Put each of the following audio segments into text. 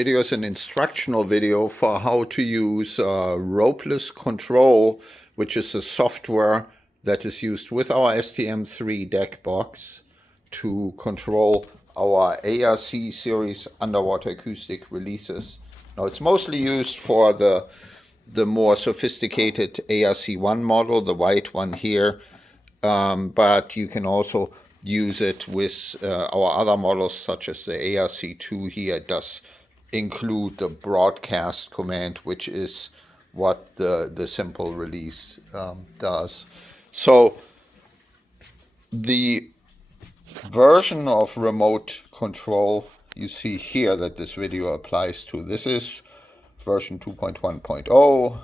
Video is an instructional video for how to use Ropeless Control, which is a software that is used with our STM3 deck box to control our ARC series underwater acoustic releases. Now it's mostly used for the more sophisticated ARC1 model, the white one here, but you can also use it with our other models such as the ARC2 here. It does include the broadcast command, which is what the simple release does. So the version of remote control you see here that this video applies to, this is version 2.1.0.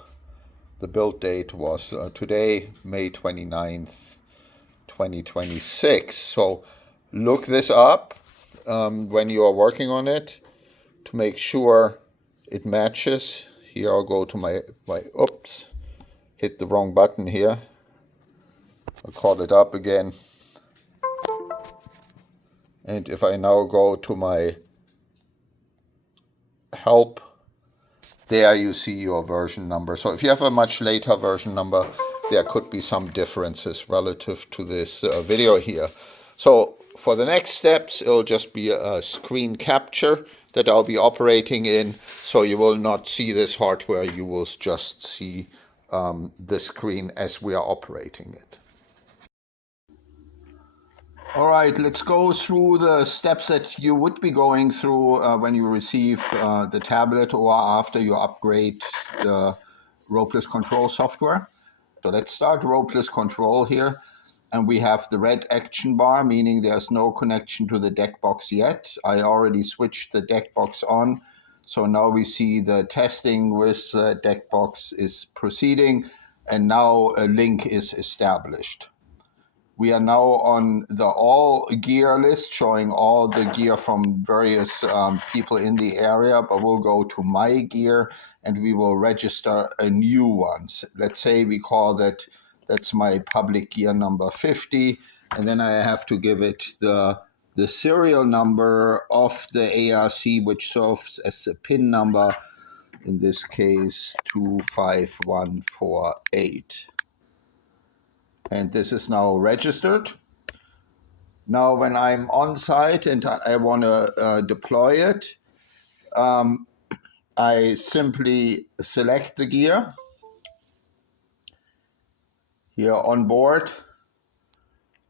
The build date was today, May 29th, 2026. So look this up when you are working on it to make sure it matches. Here I'll go to my oops, hit the wrong button here. I'll call it up again. And if I now go to my help, there you see your version number. So if you have a much later version number, there could be some differences relative to this video here. So for the next steps, it'll just be a screen capture that I'll be operating in. So you will not see this hardware, you will just see the screen as we are operating it. All right, let's go through the steps that you would be going through when you receive the tablet or after you upgrade the Ropeless Control software. So let's start Ropeless Control here. And we have the red action bar, meaning there's no connection to the deck box yet. I already switched the deck box on. So now we see the testing with the deck box is proceeding. And now a link is established. We are now on the all gear list, showing all the gear from various people in the area, but we'll go to my gear and we will register a new one. Let's say we call that's my public gear number 50, and then I have to give it the serial number of the ARC, which serves as a PIN number, in this case 25148. And this is now registered. Now, when I'm on site and I want to deploy it, I simply select the gear here on board.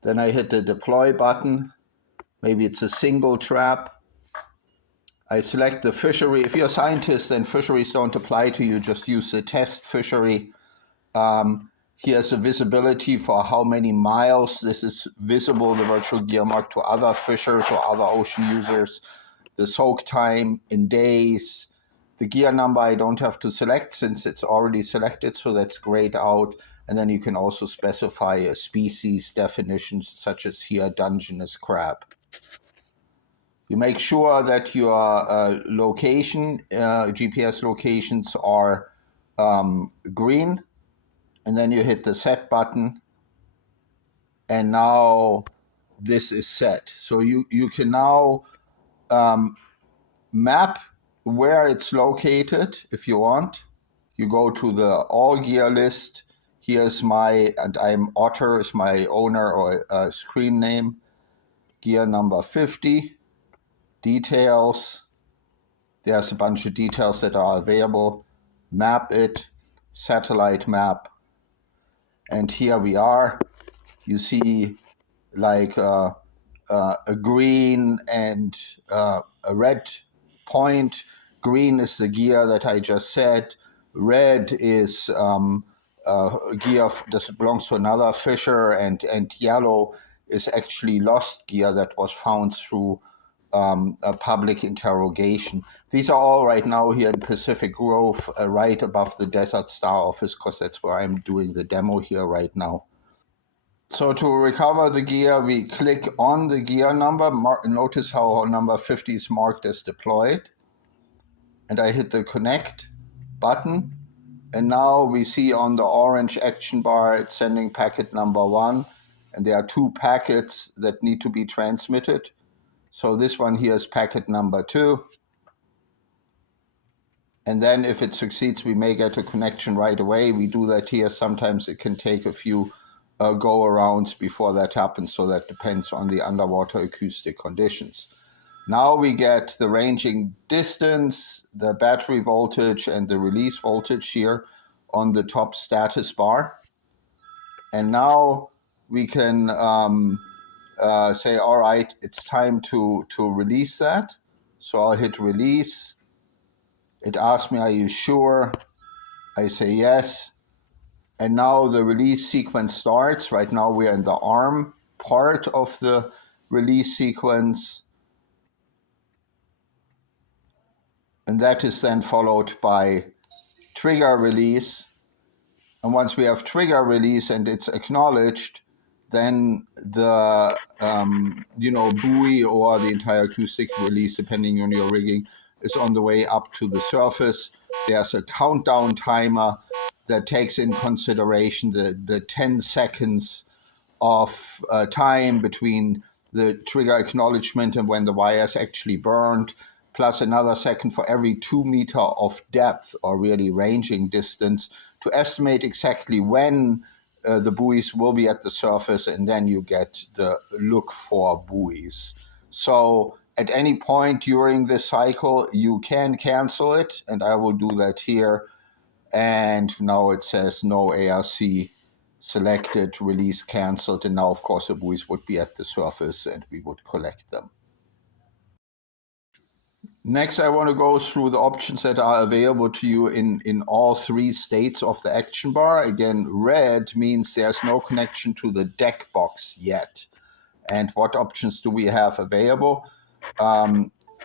Then I hit the deploy button. Maybe it's a single trap. I select the fishery. If you're a scientist and fisheries don't apply to you, just use the test fishery. Here's a visibility for how many miles this is visible, the virtual gear mark, to other fishers or other ocean users. The soak time in days. The gear number I don't have to select since it's already selected, so that's grayed out. And then you can also specify a species definitions, such as here, Dungeness crab. You make sure that your location, GPS locations are green. And then you hit the set button, and now this is set. So you can now map where it's located if you want. You go to the all gear list. Here's my, and I'm Otter is my owner or screen name, gear number 50, details. There's a bunch of details that are available. Map it, satellite map. And here we are. You see like a green and a red point. Green is the gear that I just said. Red is gear that belongs to another fisher, and yellow is actually lost gear that was found through a public interrogation. These are all right now here in Pacific Grove, right above the Desert Star office, because that's where I'm doing the demo here right now. So to recover the gear, we click on the gear number. Notice how number 50 is marked as deployed. And I hit the connect button. And now we see on the orange action bar, it's sending packet number 1. And there are 2 packets that need to be transmitted. So this one here is packet number 2. And then if it succeeds, we may get a connection right away. We do that here. Sometimes it can take a few go-arounds before that happens, so that depends on the underwater acoustic conditions. Now we get the ranging distance, the battery voltage, and the release voltage here on the top status bar. And now we can say, all right, it's time to release that. So I'll hit release. It asks me, are you sure? I say yes. And now the release sequence starts. Right now we are in the arm part of the release sequence. And that is then followed by trigger release. And once we have trigger release and it's acknowledged, then the buoy or the entire acoustic release, depending on your rigging, is on the way up to the surface. There's a countdown timer that takes in consideration the 10 seconds of time between the trigger acknowledgement and when the wire is actually burned, plus another second for every 2 meters of depth, or really ranging distance, to estimate exactly when the buoys will be at the surface, and then you get the look for buoys. So at any point during this cycle, you can cancel it, and I will do that here. And now it says no ARC selected, release canceled, and now of course the buoys would be at the surface and we would collect them. Next, I want to go through the options that are available to you in all 3 states of the action bar. Again, red means there's no connection to the deck box yet. And what options do we have available?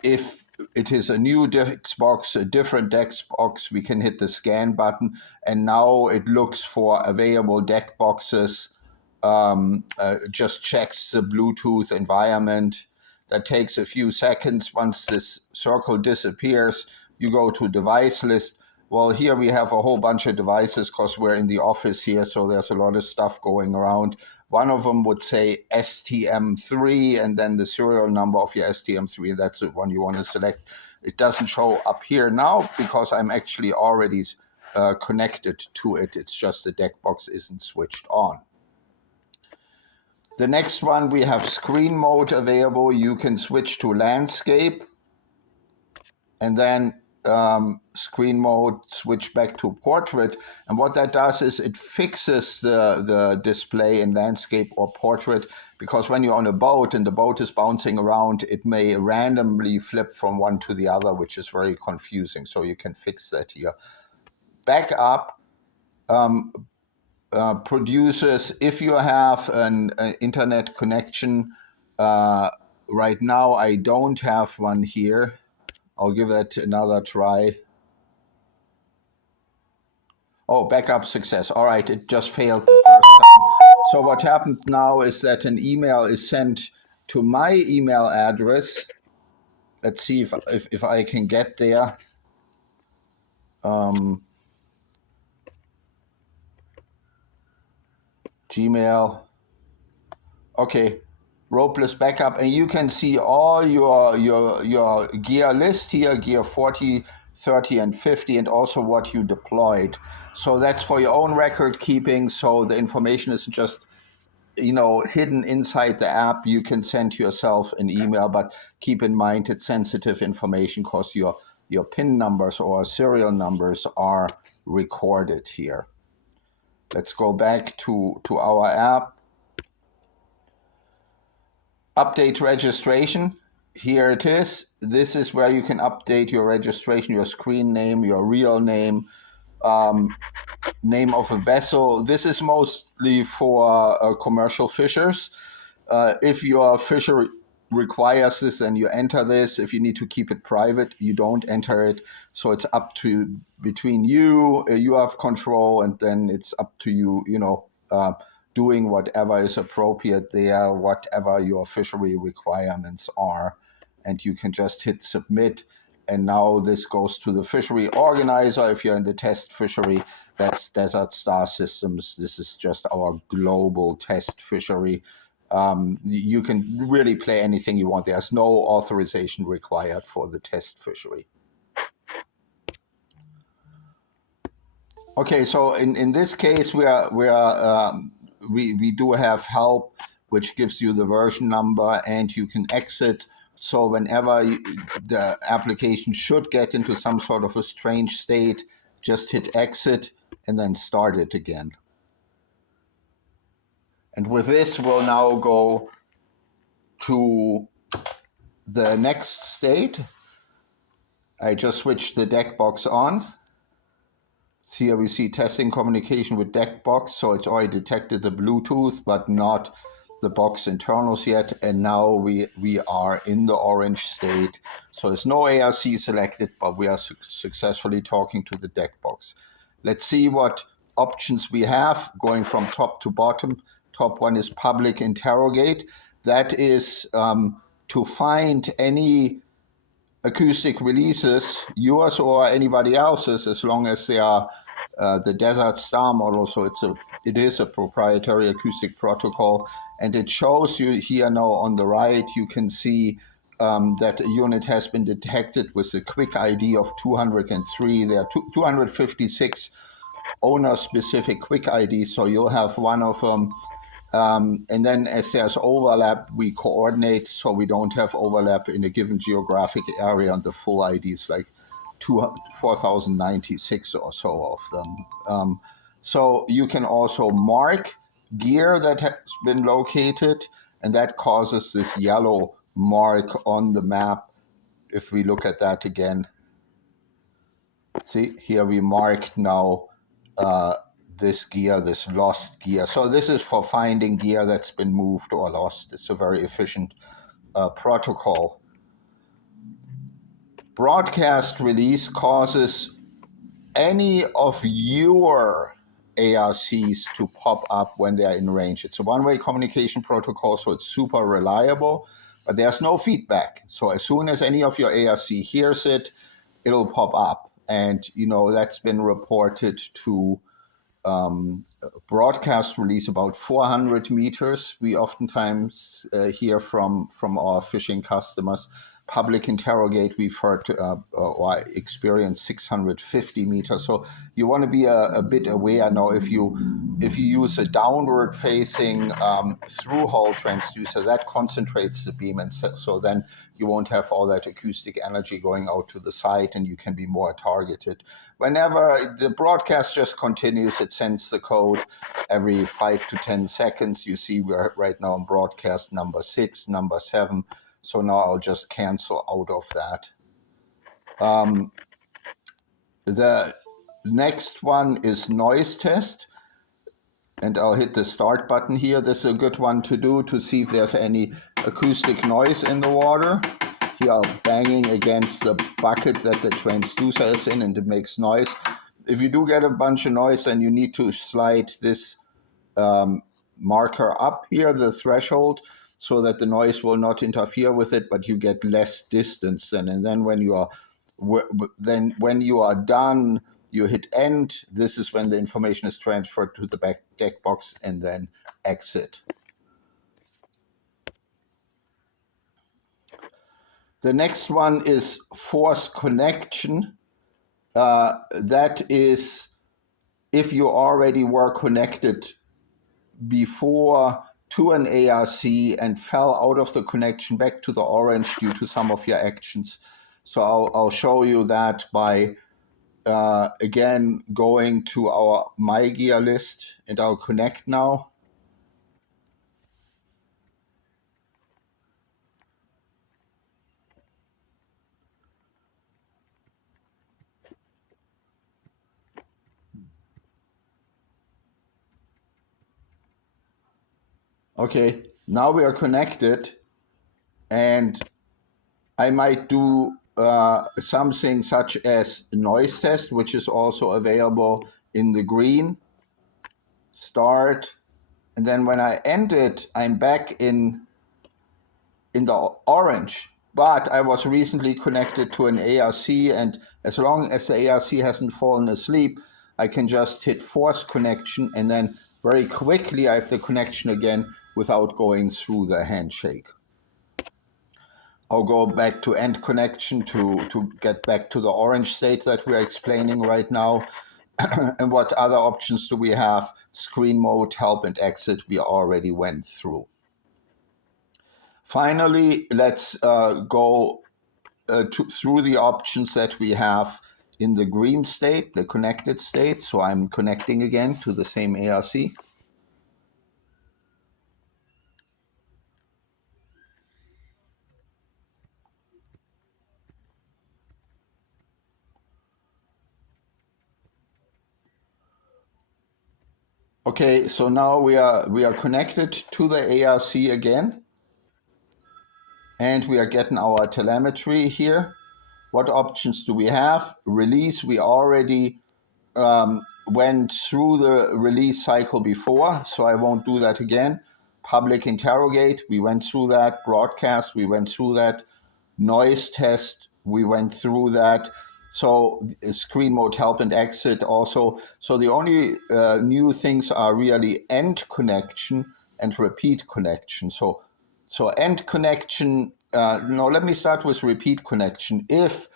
If it is a new DEX box, a different DEX box, we can hit the scan button, and now it looks for available deck boxes, just checks the Bluetooth environment. That takes a few seconds. Once this circle disappears, you go to device list. Well, here we have a whole bunch of devices because we're in the office here, so there's a lot of stuff going around. One of them would say STM3 and then the serial number of your STM3. That's the one you want to select. It doesn't show up here now because I'm actually already connected to it. It's just the deck box isn't switched on. The next one, we have screen mode available. You can switch to landscape and then screen mode, switch back to portrait. And what that does is it fixes the display in landscape or portrait, because when you're on a boat and the boat is bouncing around, it may randomly flip from one to the other, which is very confusing. So you can fix that here. Backup produces, if you have an internet connection, right now I don't have one here. I'll give that another try. Oh, backup success. All right, it just failed the first time. So what happened now is that an email is sent to my email address. Let's see if I can get there. Gmail. Okay, Ropeless backup, and you can see all your gear list here, gear 40, 30, and 50, and also what you deployed. So that's for your own record keeping. So the information isn't just hidden inside the app. You can send yourself an email, but keep in mind it's sensitive information because your PIN numbers or serial numbers are recorded here. Let's go back to our app. Update registration. Here it is. This is where you can update your registration, your screen name, your real name, name of a vessel. This is mostly for commercial fishers. If your fishery requires this, then you enter this. If you need to keep it private, you don't enter it. So it's up to between you. You have control, and then it's up to you. Doing whatever is appropriate there, whatever your fishery requirements are, and you can just hit submit. And now this goes to the fishery organizer. If you're in the test fishery, that's Desert Star Systems. This is just our global test fishery. You can really play anything you want. There's no authorization required for the test fishery. Okay, so in this case, we do have help, which gives you the version number, and you can exit. So whenever the application should get into some sort of a strange state, just hit exit and then start it again. And with this, we'll now go to the next state. I just switched the deck box on. Here we see testing communication with deck box, so it's already detected the Bluetooth, but not the box internals yet. And now we are in the orange state. So there's no ARC selected, but we are successfully talking to the deck box. Let's see what options we have going from top to bottom. Top one is public interrogate. That is to find any acoustic releases, yours or anybody else's, as long as they are the Desert Star model. So it is a proprietary acoustic protocol, and it shows you here now on the right. You can see that a unit has been detected with a quick ID of 203. There are 256 owner-specific quick IDs, so you'll have one of them. And then as there's overlap, we coordinate so we don't have overlap in a given geographic area on the full IDs, like 4,096 or so of them. So you can also mark gear that has been located, and that causes this yellow mark on the map. If we look at that again, see, here we marked now this gear, this lost gear. So this is for finding gear that's been moved or lost. It's a very efficient protocol. Broadcast release causes any of your ARCs to pop up when they're in range. It's a one-way communication protocol, so it's super reliable, but there's no feedback. So as soon as any of your ARC hears it, it'll pop up. And, that's been reported to broadcast release about 400 meters. We oftentimes hear from our fishing customers. Public interrogate, we've heard or experienced 650 meters. So you want to be a bit aware now. If you use a downward facing through hole transducer, that concentrates the beam, and so then you won't have all that acoustic energy going out to the side, and you can be more targeted. Whenever the broadcast just continues, it sends the code every 5 to 10 seconds. You see we're right now on broadcast number 6, number 7. So now I'll just cancel out of that. The next one is noise test. And I'll hit the start button here. This is a good one to do to see if there's any acoustic noise in the water. Here I'm banging against the bucket that the transducer is in, and it makes noise. If you do get a bunch of noise, then you need to slide this marker up here, the threshold, so that the noise will not interfere with it, but you get less distance then. And then when you are done, you hit end. This is when the information is transferred to the back deck box, and then exit. The next one is force connection. That is if you already were connected before to an ARC and fell out of the connection back to the orange due to some of your actions. So I'll show you that by again going to our My Gear list, and I'll connect now. Okay, now we are connected, and I might do something such as noise test, which is also available in the green. Start, and then when I end it, I'm back in the orange. But I was recently connected to an ARC, and as long as the ARC hasn't fallen asleep, I can just hit force connection, and then very quickly I have the connection again without going through the handshake. I'll go back to end connection to get back to the orange state that we're explaining right now. And what other options do we have? Screen mode, help and exit, we already went through. Finally, let's go through the options that we have in the green state, the connected state. So I'm connecting again to the same ARC. Okay, so now we are connected to the ARC again, and we are getting our telemetry here. What options do we have? Release, we already went through the release cycle before, so I won't do that again. Public interrogate, we went through that. Broadcast, we went through that. Noise test, we went through that. So screen mode, help and exit also. So the only new things are really end connection and repeat connection. So end connection, no, let me start with repeat connection. If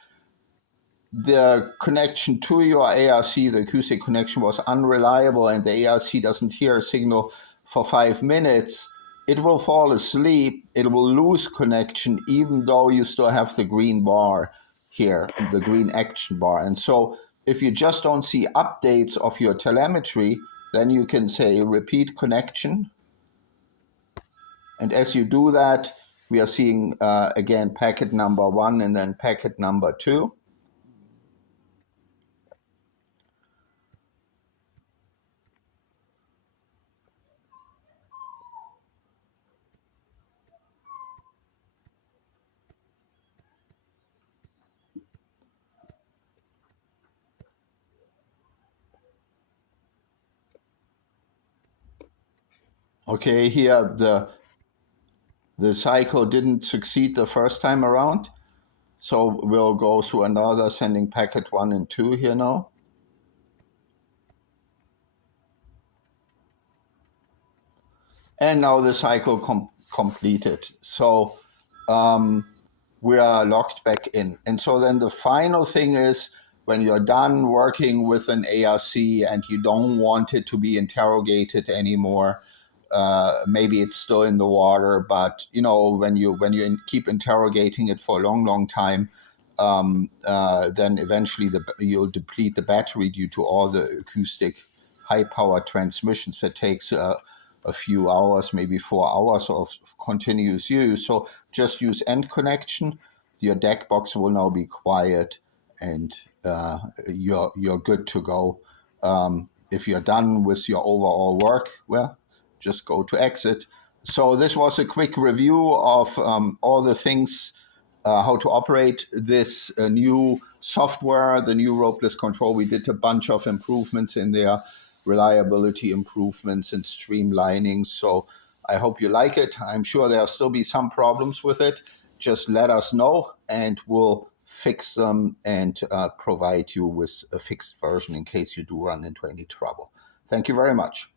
the connection to your ARC, the acoustic connection, was unreliable and the ARC doesn't hear a signal for 5 minutes, it will fall asleep, it will lose connection, even though you still have the green bar here, the green action bar. And so if you just don't see updates of your telemetry, then you can say repeat connection. And as you do that, we are seeing, again, packet number 1 and then packet number 2. Okay, here the cycle didn't succeed the first time around. So we'll go through another sending packet 1 and 2 here now. And now the cycle completed. So we are locked back in. And so then the final thing is, when you're done working with an ARC and you don't want it to be interrogated anymore, maybe it's still in the water, but when you keep interrogating it for a long time, then eventually you'll deplete the battery due to all the acoustic high power transmissions. That takes a few hours, maybe 4 hours of continuous use. So just use end connection. Your deck box will now be quiet, and you're good to go. If you're done with your overall work, well, just go to exit. So this was a quick review of all the things, how to operate this new software, the new Ropeless Control. We did a bunch of improvements in there, reliability improvements and streamlining. So I hope you like it. I'm sure there'll still be some problems with it. Just let us know and we'll fix them and provide you with a fixed version in case you do run into any trouble. Thank you very much.